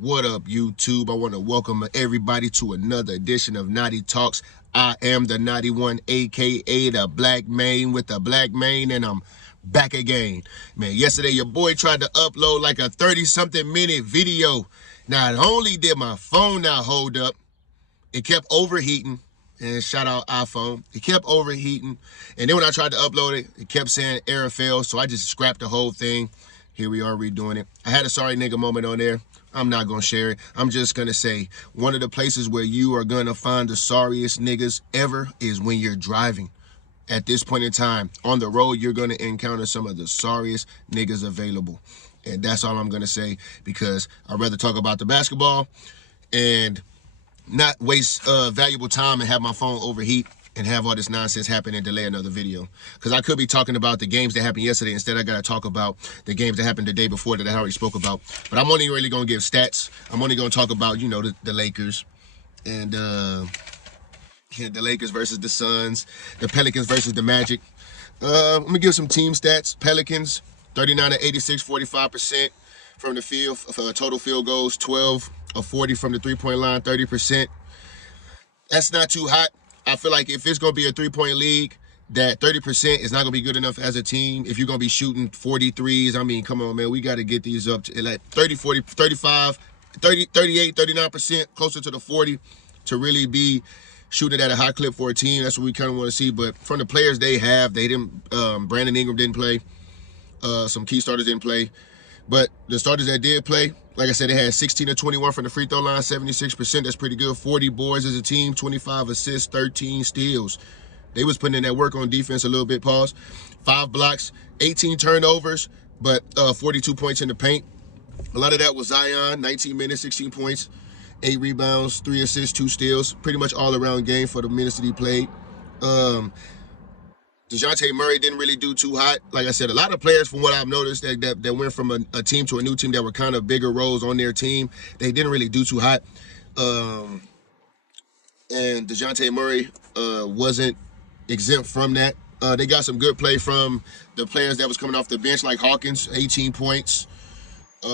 What up, YouTube? I want to welcome everybody to another edition of Naughty Talks. I am the Naughty One, aka the Black Mane with the Black Mane, and I'm back again. Man, yesterday your boy tried to upload like a 30-something minute video. Not only did my phone not hold up, it kept overheating. And shout out iPhone. It kept overheating. And then when I tried to upload it, it kept saying error failed. So I just scrapped the whole thing. Here we are redoing it. I had a sorry nigga moment on there. I'm not going to share it. I'm just going to say one of the places where you are going to find the sorriest niggas ever is when you're driving. At this point in time, on the road, you're going to encounter some of the sorriest niggas available. And that's all I'm going to say, because I'd rather talk about the basketball and not waste valuable time and have my phone overheat and have all this nonsense happen and delay another video. Because I could be talking about the games that happened yesterday. Instead, I got to talk about the games that happened the day before that I already spoke about. But I'm only really going to give stats. I'm only going to talk about, you know, the Lakers and the Lakers versus the Suns, the Pelicans versus the Magic. Let me give some team stats. Pelicans, 39 of 86, 45% from the field. Total field goals, 12 of 40 from the three-point line, 30%. That's not too hot. I feel like if it's going to be a three-point league, that 30% is not going to be good enough as a team. If you're going to be shooting 43s, I mean, come on, man. We got to get these up to like 30, 40, 35, 30, 38, 39%, closer to the 40 to really be shooting at a high clip for a team. That's what we kind of want to see. But from the players they didn't, Brandon Ingram didn't play. Some key starters didn't play. But the starters that did play, like I said, they had 16 of 21 from the free throw line, 76%. That's pretty good. 40 boards as a team, 25 assists, 13 steals. They was putting in that work on defense a little bit, pause. 5 blocks, 18 turnovers, but 42 points in the paint. A lot of that was Zion, 19 minutes, 16 points, 8 rebounds, 3 assists, 2 steals. Pretty much all-around game for the minutes that he played. DeJounte Murray didn't really do too hot. Like I said, a lot of players, from what I've noticed, that went from a team to a new team that were kind of bigger roles on their team, they didn't really do too hot. And DeJounte Murray wasn't exempt from that. They got some good play from the players that was coming off the bench, like Hawkins, 18 points. He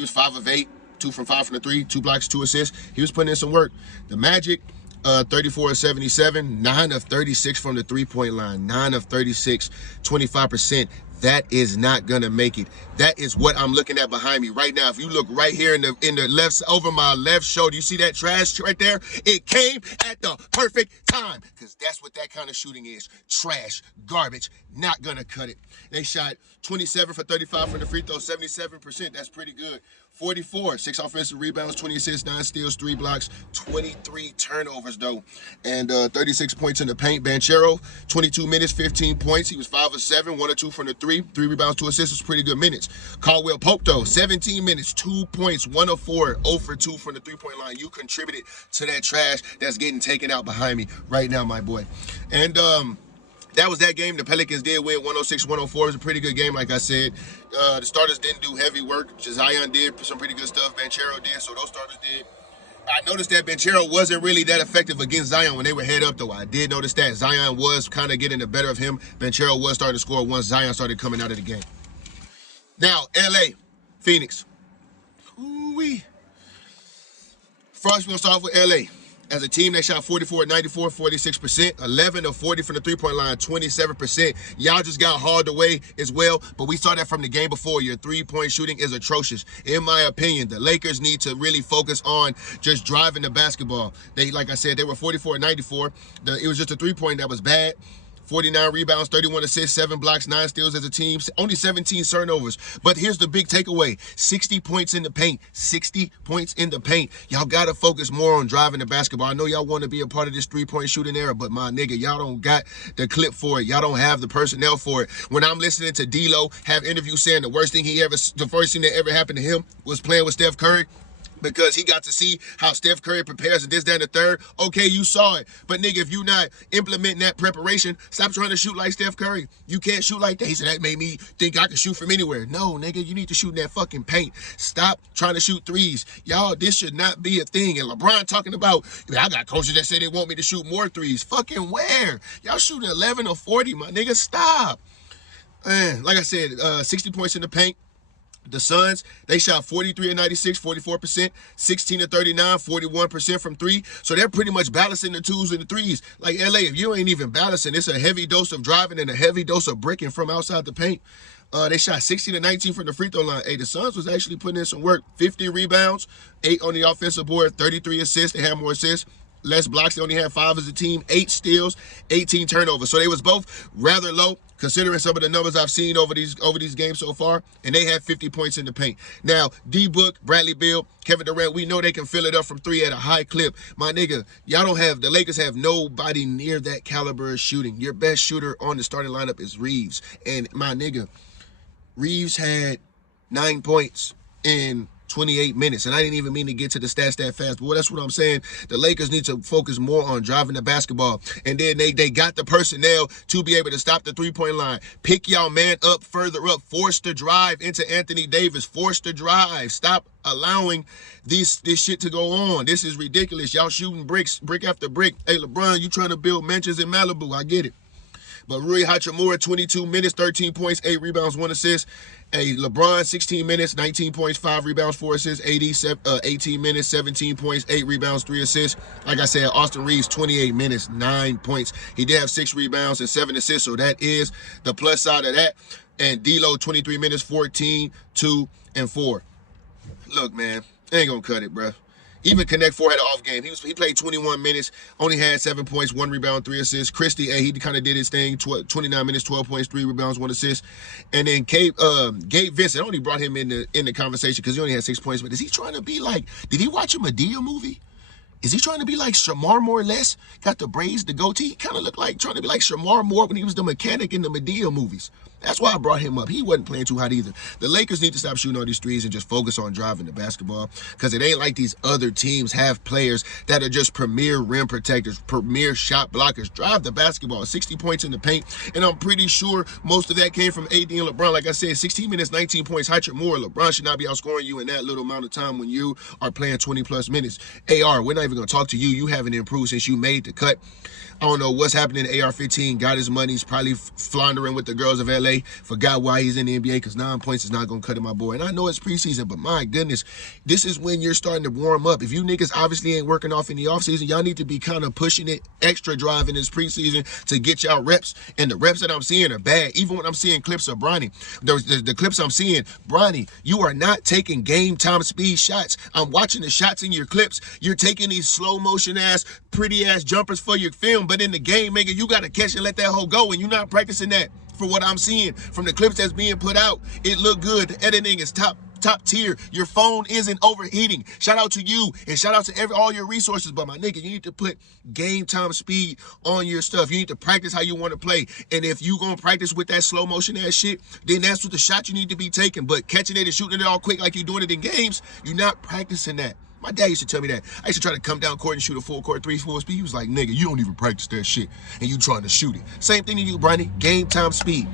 was 5 of 8, 2 from 5 from the 3, 2 blocks, 2 assists. He was putting in some work. The Magic, 34 of 77, 9 of 36 from the three-point line, 9 of 36, 25%. That is not gonna make it. That is what I'm looking at behind me right now. If you look right here in the left, over my left shoulder, you see that trash right there? It came at the perfect time, because that's what that kind of shooting is. Trash, garbage, not gonna cut it. They shot 27 for 35 from the free throw, 77%. That's pretty good. 44, 6 offensive rebounds, 20 assists, 9 steals, 3 blocks, 23 turnovers though, and 36 points in the paint. Banchero, 22 minutes, 15 points. He was 5 of 7, 1 or 2 from the 3, 3 rebounds, 2 assists. Was pretty good minutes. Caldwell Pope though, 17 minutes, 2 points, 1 of 4, 0 for 2 from the three-point line. You contributed to that trash that's getting taken out behind me right now, my boy. And that was that game. The Pelicans did win 106-104. It was a pretty good game, like I said. The starters didn't do heavy work. Zion did some pretty good stuff. Banchero did, so those starters did. I noticed that Banchero wasn't really that effective against Zion when they were head up, though. I did notice that. Zion was kind of getting the better of him. Banchero was starting to score once Zion started coming out of the game. Now, LA, Phoenix. Ooh-wee. First, we're going to start off with LA. As a team, they shot 44 of 94, 46%, 11 of 40 from the three-point line, 27%. Y'all just got hauled away as well, but we saw that from the game before. Your three-point shooting is atrocious. In my opinion, the Lakers need to really focus on just driving the basketball. They, like I said, they were 44 of 94. It was just a three-point that was bad. 49 rebounds, 31 assists, 7 blocks, 9 steals as a team, only 17 turnovers. But here's the big takeaway, 60 points in the paint, 60 points in the paint. Y'all got to focus more on driving the basketball. I know y'all want to be a part of this three-point shooting era, but my nigga, y'all don't got the clip for it. Y'all don't have the personnel for it. When I'm listening to D-Lo have interviews saying the first thing that ever happened to him was playing with Steph Curry, because he got to see how Steph Curry prepares and this, that, and the third. Okay, you saw it. But, nigga, if you not implementing that preparation, stop trying to shoot like Steph Curry. You can't shoot like that. He said, that made me think I could shoot from anywhere. No, nigga, you need to shoot in that fucking paint. Stop trying to shoot threes. Y'all, this should not be a thing. And LeBron talking about, I got coaches that say they want me to shoot more threes. Fucking where? Y'all shooting 11 or 40, my nigga. Stop. Like I said, 60 points in the paint. The Suns, they shot 43 of 96, 44%, 16 of 39, 41% from three. So they're pretty much balancing the twos and the threes. Like LA, if you ain't even balancing, it's a heavy dose of driving and a heavy dose of bricking from outside the paint. They shot 16 to 19 from the free throw line. Hey, the Suns was actually putting in some work. 50 rebounds, 8 on the offensive board, 33 assists. They had more assists. Less blocks. They only had 5 as a team, 8 steals, 18 turnovers. So they was both rather low considering some of the numbers I've seen over these games so far, and they had 50 points in the paint. Now, D-Book, Bradley Beal, Kevin Durant, we know they can fill it up from three at a high clip. My nigga, the Lakers have nobody near that caliber of shooting. Your best shooter on the starting lineup is Reeves. And my nigga, Reeves had 9 points in 28 minutes. And I didn't even mean to get to the stats that fast, but that's what I'm saying. The Lakers need to focus more on driving the basketball. And then they got the personnel to be able to stop the three-point line. Pick y'all man up, further up. Force the drive into Anthony Davis. Force the drive. Stop allowing this shit to go on. This is ridiculous. Y'all shooting bricks, brick after brick. Hey, LeBron, you trying to build mansions in Malibu. I get it. But Rui Hachimura, 22 minutes, 13 points, 8 rebounds, 1 assist. Hey, LeBron, 16 minutes, 19 points, 5 rebounds, 4 assists. 18 minutes, 17 points, 8 rebounds, 3 assists. Like I said, Austin Reeves, 28 minutes, 9 points. He did have 6 rebounds and 7 assists, so that is the plus side of that. And D'Lo, 23 minutes, 14, 2, and 4. Look, man, ain't gonna cut it, bruh. Even Connect 4 had an off game. He played 21 minutes, only had 7 points, 1 rebound, 3 assists. Christie, he kind of did his thing, 29 minutes, 12 points, 3 rebounds, 1 assist. And then Gabe Vincent, I only brought him in the conversation because he only had 6 points. But is he trying to be like, did he watch a Madea movie? Is he trying to be like Shamar Moore less? Got the braids, the goatee. He kind of looked like trying to be like Shamar Moore when he was the mechanic in the Madea movies. That's why I brought him up. He wasn't playing too hot either. The Lakers need to stop shooting all these threes and just focus on driving the basketball, because it ain't like these other teams have players that are just premier rim protectors, premier shot blockers. Drive the basketball. 60 points in the paint, and I'm pretty sure most of that came from AD and LeBron. Like I said, 16 minutes, 19 points. Hachimura, LeBron should not be outscoring you in that little amount of time when you are playing 20-plus minutes. AR, we're not even going to talk to you. You haven't improved since you made the cut. I don't know what's happening to AR-15. Got his money. He's probably floundering with the girls of LA. Forgot why he's in the NBA, because 9 points is not going to cut it, my boy. And I know it's preseason, but my goodness, this is when you're starting to warm up. If you niggas obviously ain't working off in the offseason, y'all need to be kind of pushing it, extra drive in this preseason to get y'all reps. And the reps that I'm seeing are bad. Even when I'm seeing clips of Bronny, the clips I'm seeing, Bronny, you are not taking game time speed shots. I'm watching the shots in your clips. You're taking these slow motion ass, pretty ass jumpers for your film, but in the game, nigga, you got to catch and let that hoe go, and you're not practicing that. For what I'm seeing from the clips that's being put out, it look good. The editing is top tier. Your phone isn't overheating. Shout out to you, and shout out to all your resources. But my nigga, you need to put game time speed on your stuff. You need to practice how you want to play. And if you gonna practice with that slow motion ass shit, then that's what the shot you need to be taking. But catching it and shooting it all quick like you're doing it in games, you're not practicing that. My dad used to tell me that. I used to try to come down court and shoot a full court 3 full speed. He was like, nigga, you don't even practice that shit, and you trying to shoot it. Same thing to you, Bronny. Game time speed.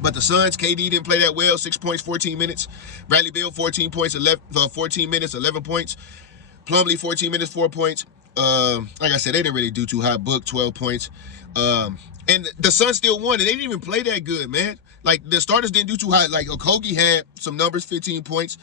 But the Suns, KD didn't play that well. 6 points, 14 minutes. Bradley Beal, 14 points, 14 minutes, 11 points. Plumlee, 14 minutes, 4 points. Like I said, they didn't really do too hot. Book, 12 points. And the Suns still won, and they didn't even play that good, man. Like, the starters didn't do too hot. Like, Okogie had some numbers, 15 points.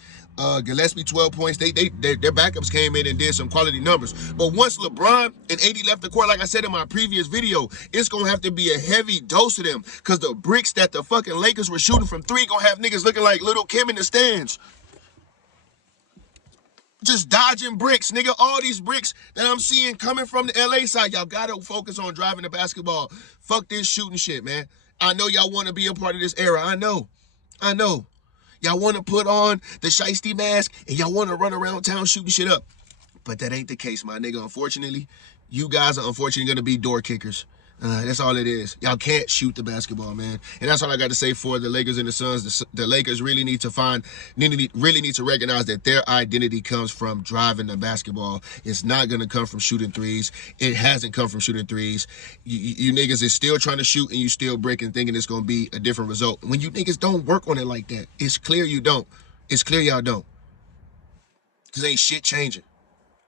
Gillespie, 12 points. Their backups came in and did some quality numbers. But once LeBron and AD left the court, like I said in my previous video, it's going to have to be a heavy dose of them, because the bricks that the fucking Lakers were shooting from three going to have niggas looking like Little Kim in the stands. Just dodging bricks, nigga. All these bricks that I'm seeing coming from the LA side, y'all got to focus on driving the basketball. Fuck this shooting shit, man. I know y'all want to be a part of this era. I know. Y'all want to put on the shiesty mask and y'all want to run around town shooting shit up. But that ain't the case, my nigga. Unfortunately, you guys are unfortunately going to be door kickers. That's all it is. Y'all can't shoot the basketball, man. And that's all I got to say for the Lakers and the Suns. The Lakers really need to recognize that their identity comes from driving the basketball. It's not going to come from shooting threes. It hasn't come from shooting threes. You niggas is still trying to shoot, and you still breaking, thinking it's going to be a different result. When you niggas don't work on it like that, it's clear you don't. It's clear y'all don't. Because ain't shit changing.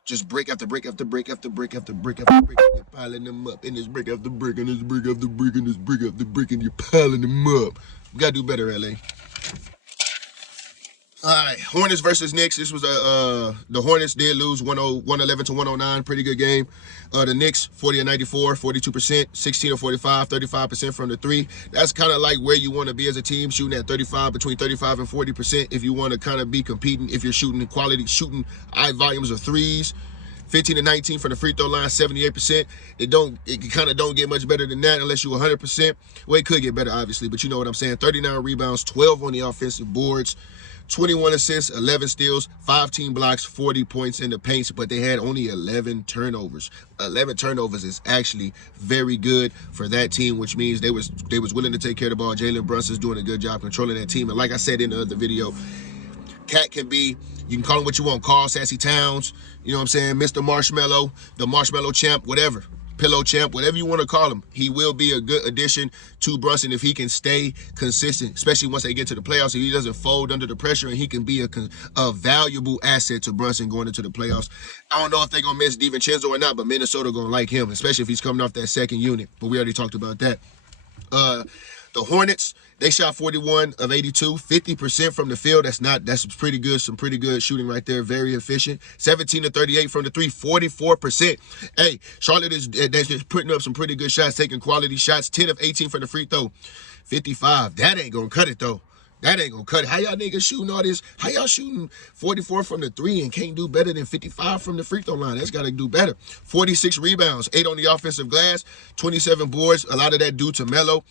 Just brick after brick after brick after brick after brick after brick. You're piling them up. And this brick after brick and this brick after brick and this brick after brick, and you're piling them up. We gotta do better, LA. All right, Hornets versus Knicks. This was the Hornets did lose 111 to 109. Pretty good game. The Knicks 40 of 94, 42%, 16 of 45, 35% from the three. That's kind of like where you want to be as a team, shooting at 35, between 35 and 40%. If you want to kind of be competing, if you're shooting shooting high volumes of threes. 15 to 19 from the free throw line, 78%. It kind of don't get much better than that unless you're 100%. Well, it could get better, obviously, but you know what I'm saying. 39 rebounds, 12 on the offensive boards, 21 assists, 11 steals, 5 team blocks, 40 points in the paint, but they had only 11 turnovers. 11 turnovers is actually very good for that team, which means they was willing to take care of the ball. Jalen Brunson's doing a good job controlling that team. And like I said in the other video, Cat can be, you can call him what you want, Carl Sassy Towns, you know what I'm saying, Mr. Marshmallow, the Marshmallow Champ, whatever, Pillow Champ, whatever you want to call him. He will be a good addition to Brunson if he can stay consistent, especially once they get to the playoffs. If he doesn't fold under the pressure, and he can be a valuable asset to Brunson going into the playoffs. I don't know if they're going to miss DiVincenzo or not, but Minnesota going to like him, especially if he's coming off that second unit. But we already talked about that. The Hornets, they shot 41 of 82, 50% from the field. That's pretty good. Some pretty good shooting right there. Very efficient. 17 to 38 from the three, 44%. Hey, Charlotte is putting up some pretty good shots, taking quality shots. 10 of 18 from the free throw, 55. That ain't gonna cut it though. That ain't gonna cut it. How y'all niggas shooting all this? How y'all shooting 44 from the three and can't do better than 55 from the free throw line? That's gotta do better. 46 rebounds, 8 on the offensive glass, 27 boards. A lot of that due to Melo.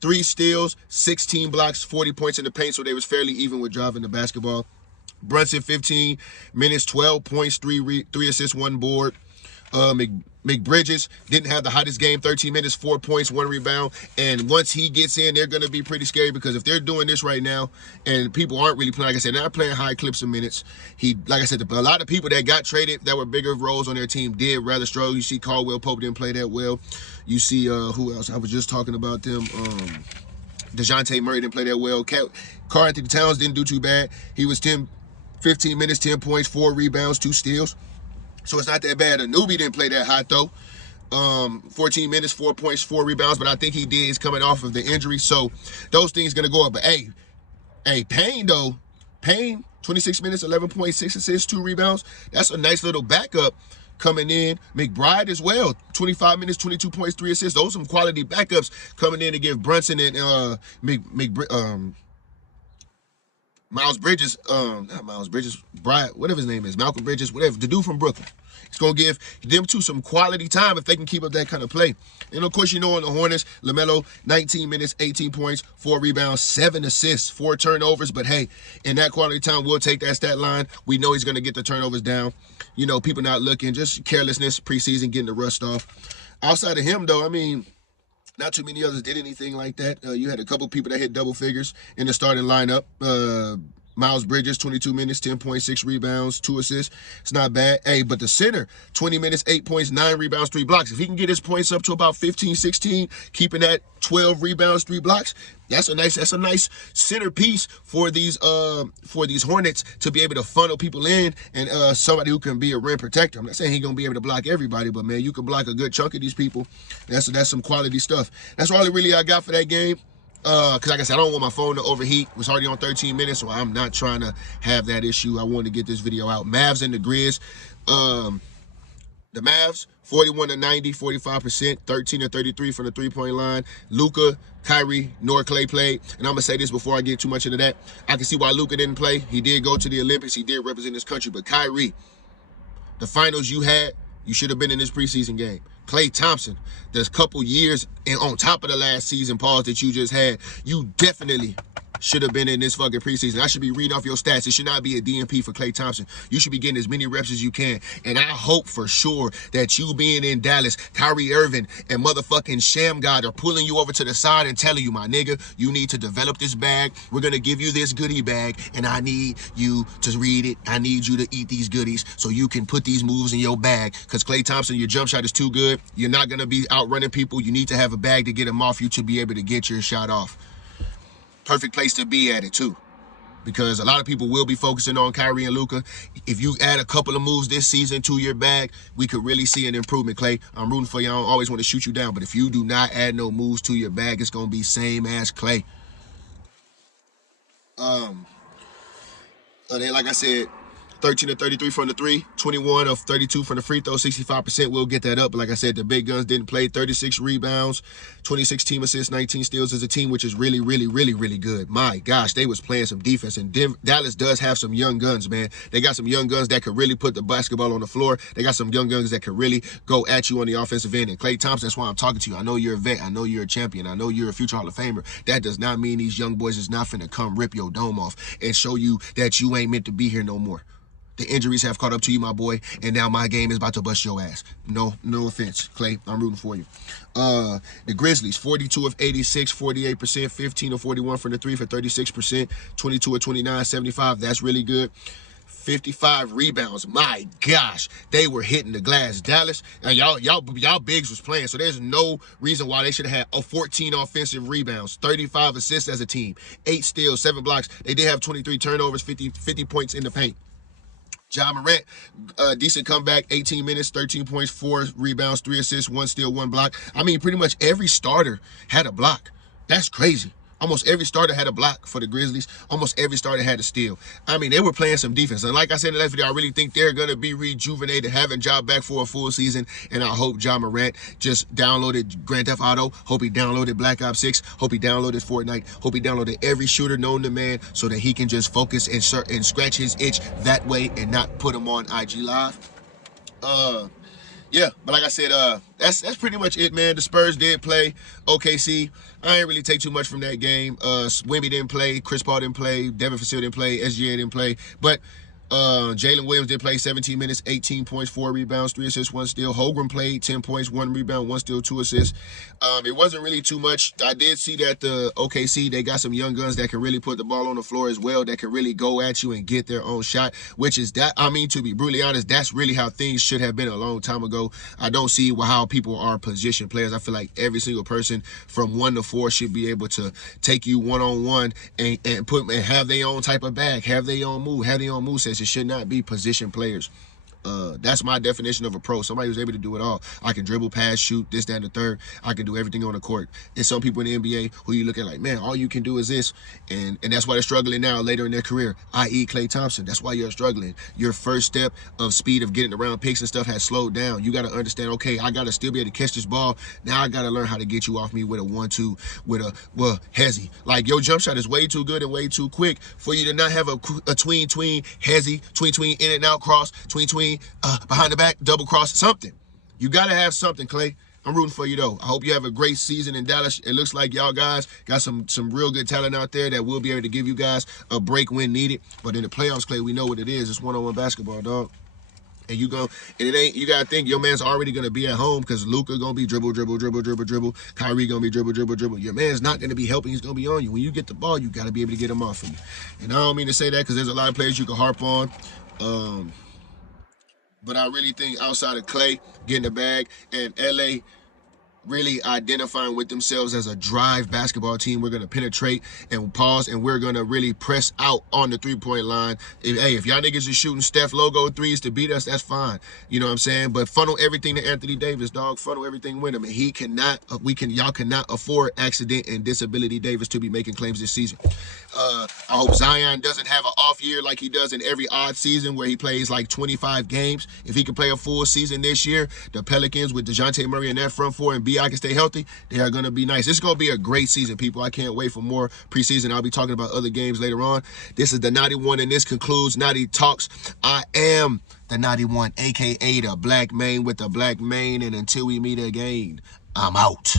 3 steals, 16 blocks, 40 points in the paint, so they was fairly even with driving the basketball. Brunson, 15 minutes, 12 points, 3 assists, 1 board. McBridges didn't have the hottest game, 13 minutes, 4 points, 1 rebound. And once he gets in, they're going to be pretty scary because if they're doing this right now and people aren't really playing, like I said, they're not playing high clips of minutes. Like I said, a lot of people that got traded that were bigger roles on their team did rather struggle. You see Caldwell Pope didn't play that well. You see, who else? I was just talking about them. DeJounte Murray didn't play that well. Karl Anthony Towns didn't do too bad. He was 15 minutes, 10 points, 4 rebounds, 2 steals. So it's not that bad. Anunoby didn't play that hot though. 14 minutes, 4 points, 4 rebounds, but I think he did. He's coming off of the injury, so those things gonna go up. But hey, Payne though, 26 minutes, 11.6 assists, 2 rebounds. That's a nice little backup coming in. McBride as well, 25 minutes, 22 points, 3 assists. Those are some quality backups coming in to give Brunson and Miles Bridges, not Miles Bridges, whatever his name is, Malcolm Bridges, whatever, the dude from Brooklyn. It's going to give them two some quality time if they can keep up that kind of play. And, of course, you know on the Hornets, LaMelo, 19 minutes, 18 points, 4 rebounds, 7 assists, 4 turnovers. But, hey, in that quality time, we'll take that stat line. We know he's going to get the turnovers down. You know, people not looking, just carelessness, preseason, getting the rust off. Outside of him, though, I mean, not too many others did anything like that. You had a couple people that hit double figures in the starting lineup. Miles Bridges, 22 minutes, 10.6 rebounds, 2 assists. It's not bad. Hey, but the center, 20 minutes, 8 points, 9 rebounds, 3 blocks. If he can get his points up to about 15, 16, keeping that 12 rebounds, 3 blocks, that's a nice centerpiece for these Hornets to be able to funnel people in and somebody who can be a rim protector. I'm not saying he's gonna be able to block everybody, but man, you can block a good chunk of these people. That's some quality stuff. That's all really I got for that game. Because like I said, I don't want my phone to overheat. It was already on 13 minutes, so I'm not trying to have that issue. I wanted to get this video out. Mavs and the Grizz. The Mavs, 41 to 90, 45%, 13 to 33 from the three-point line. Luka, Kyrie, nor Clay played. And I'm going to say this before I get too much into that. I can see why Luka didn't play. He did go to the Olympics. He did represent his country. But Kyrie, the finals you had, you should have been in this preseason game. Klay Thompson, there's a couple years and on top of the last season pause that you just had, you definitely should have been in this fucking preseason. I should be reading off your stats. It should not be a DNP for Klay Thompson. You should be getting as many reps as you can. And I hope for sure that you being in Dallas, Kyrie Irving and motherfucking Sham God are pulling you over to the side and telling you, my nigga, you need to develop this bag. We're going to give you this goodie bag, and I need you to read it. I need you to eat these goodies so you can put these moves in your bag. Because Klay Thompson, your jump shot is too good. You're not going to be outrunning people. You need to have a bag to get them off you to be able to get your shot off. Perfect place to be at it too, because a lot of people will be focusing on Kyrie and Luka. If you add a couple of moves this season to your bag, we could really see an improvement, Klay. I'm rooting for you. I don't always want to shoot you down, but if you do not add no moves to your bag, it's going to be same as Klay. They, like I said, 13 of 33 from the three, 21 of 32 from the free throw, 65%. We'll get that up. But like I said, the big guns didn't play. 36 rebounds, 26 team assists, 19 steals as a team, which is really, really, really, really good. My gosh, they was playing some defense. And Dallas does have some young guns, man. They got some young guns that could really put the basketball on the floor. They got some young guns that could really go at you on the offensive end. And Klay Thompson, that's why I'm talking to you. I know you're a vet. I know you're a champion. I know you're a future Hall of Famer. That does not mean these young boys is not finna come rip your dome off and show you that you ain't meant to be here no more. The injuries have caught up to you, my boy, and now my game is about to bust your ass. No offense, Klay. I'm rooting for you. The Grizzlies, 42 of 86, 48%, 15 of 41 from the three for 36%, 22 of 29, 75. That's really good. 55 rebounds. My gosh, they were hitting the glass. Dallas, and y'all bigs was playing, so there's no reason why they should have had 14 offensive rebounds, 35 assists as a team, 8 steals, 7 blocks. They did have 23 turnovers, 50 points in the paint. Ja Morant, decent comeback, 18 minutes, 13 points, 4 rebounds, 3 assists, 1 steal, 1 block. I mean, pretty much every starter had a block. That's crazy. Almost every starter had a block for the Grizzlies. Almost every starter had a steal. I mean, they were playing some defense. And like I said in the last video, I really think they're going to be rejuvenated, having Ja back for a full season. And I hope Ja Morant just downloaded Grand Theft Auto. Hope he downloaded Black Ops 6. Hope he downloaded Fortnite. Hope he downloaded every shooter known to man so that he can just focus and scratch his itch that way and not put him on IG Live. Yeah, but like I said, that's pretty much it, man. The Spurs did play OKC. I ain't really take too much from that game. Wemby didn't play, Chris Paul didn't play, Devin Vassell didn't play, SGA didn't play, but Jalen Williams did play 17 minutes, 18 points, 4 rebounds, 3 assists, 1 steal. Holmgren played 10 points, 1 rebound, 1 steal, 2 assists. It wasn't really too much. I did see that the OKC, they got some young guns that can really put the ball on the floor as well, that can really go at you and get their own shot, which is that, I mean, to be brutally honest, that's really how things should have been a long time ago. I don't see how people are position players. I feel like every single person from 1 to 4 should be able to take you one-on-one and have their own type of bag, have their own move, have their own movesets. It should not be position players. That's my definition of a pro. Somebody who's able to do it all. I can dribble, pass, shoot, this, that, and the third. I can do everything on the court. There's some people in the NBA who you look at like, man, all you can do is this. And that's why they're struggling now later in their career, i.e. Klay Thompson. That's why you're struggling. Your first step of speed of getting around picks and stuff has slowed down. You got to understand, okay, I got to still be able to catch this ball. Now I got to learn how to get you off me with a 1-2, with a hezzy. Like, your jump shot is way too good and way too quick for you to not have a tween, hezzy, tween, in and out cross, tween, behind the back, double cross, something. You got to have something, Klay. I'm rooting for you, though. I hope you have a great season in Dallas. It looks like y'all guys got some real good talent out there that will be able to give you guys a break when needed. But in the playoffs, Klay, we know what it is. It's one-on-one basketball, dog. And you gotta think your man's already gonna be at home because Luka gonna be dribble. Kyrie gonna be dribble. Your man's not gonna be helping, he's gonna be on you. When you get the ball, you gotta be able to get him off of you. And I don't mean to say that because there's a lot of players you can harp on. But I really think outside of Klay getting the bag and LA really identifying with themselves as a drive basketball team, we're going to penetrate and pause, and we're going to really press out on the three-point line. If y'all niggas are shooting Steph logo threes to beat us, that's fine. You know what I'm saying? But funnel everything to Anthony Davis, dog. Funnel everything with him. And y'all cannot afford accident and disability Davis to be making claims this season. I hope Zion doesn't have an off year like he does in every odd season where he plays like 25 games. If he can play a full season this year, the Pelicans with DeJounte Murray in that front four and B.I. can stay healthy, they are going to be nice. It's going to be a great season, people. I can't wait for more preseason. I'll be talking about other games later on. This is the Knotty One, and this concludes Knotty Talks. I am the Knotty One, a.k.a. the Black Mane with the Black Mane, and until we meet again, I'm out.